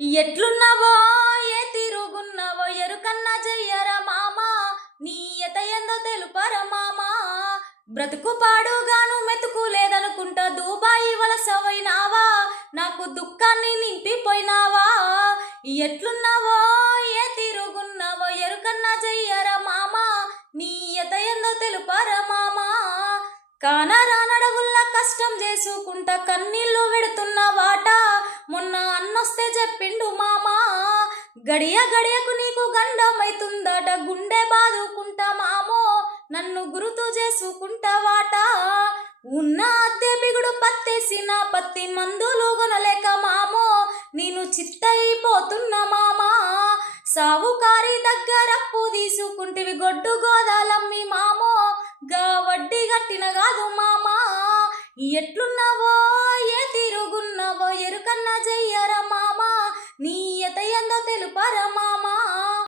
ఎట్లున్నావో ఏ తిరుగున్నావో ఎరుకన్న జయ్యర మామా నీ ఎత ఎందో తెలుపర మామా బ్రతుకు పాడుగాను మెతుకు లేదనుకుంటా దుబాయి వలసవైనావా నాకు దుఃఖాన్ని నింపిపోయినావా ఎట్లున్నావో ఏ తిరుగున్నావో ఎరుకన్న జయ్యర మామా నీ ఎత ఎందో తెలుపర మామా కానరానడవుల్లా కష్టం చేసుకుంటా కన్నీళ్ళు పెడుతున్న వాట మొన్న అన్నొస్తే చెప్పిండు మామా గడియ గడియకు నీకు గండమైతుందట గుండె బాదుకుంటా మామో నన్ను గురుతు చేసుకుంటావాట ఉన్న అద్దె బిగుడు పత్తేసిన పత్తి మందులు కొనలేక మామో నేను చిత్తయిపోతున్నా మామా సావుకారి దగ్గర అప్పు తీసుకుంటివి గొడ్డు గోదాలమ్మి మామో గా వడ్డీ గట్టిన కాదు మామా ఎట్లున్నావో ఏ తిరుగున్నావో ఎరుకన్న జయ్యర మామ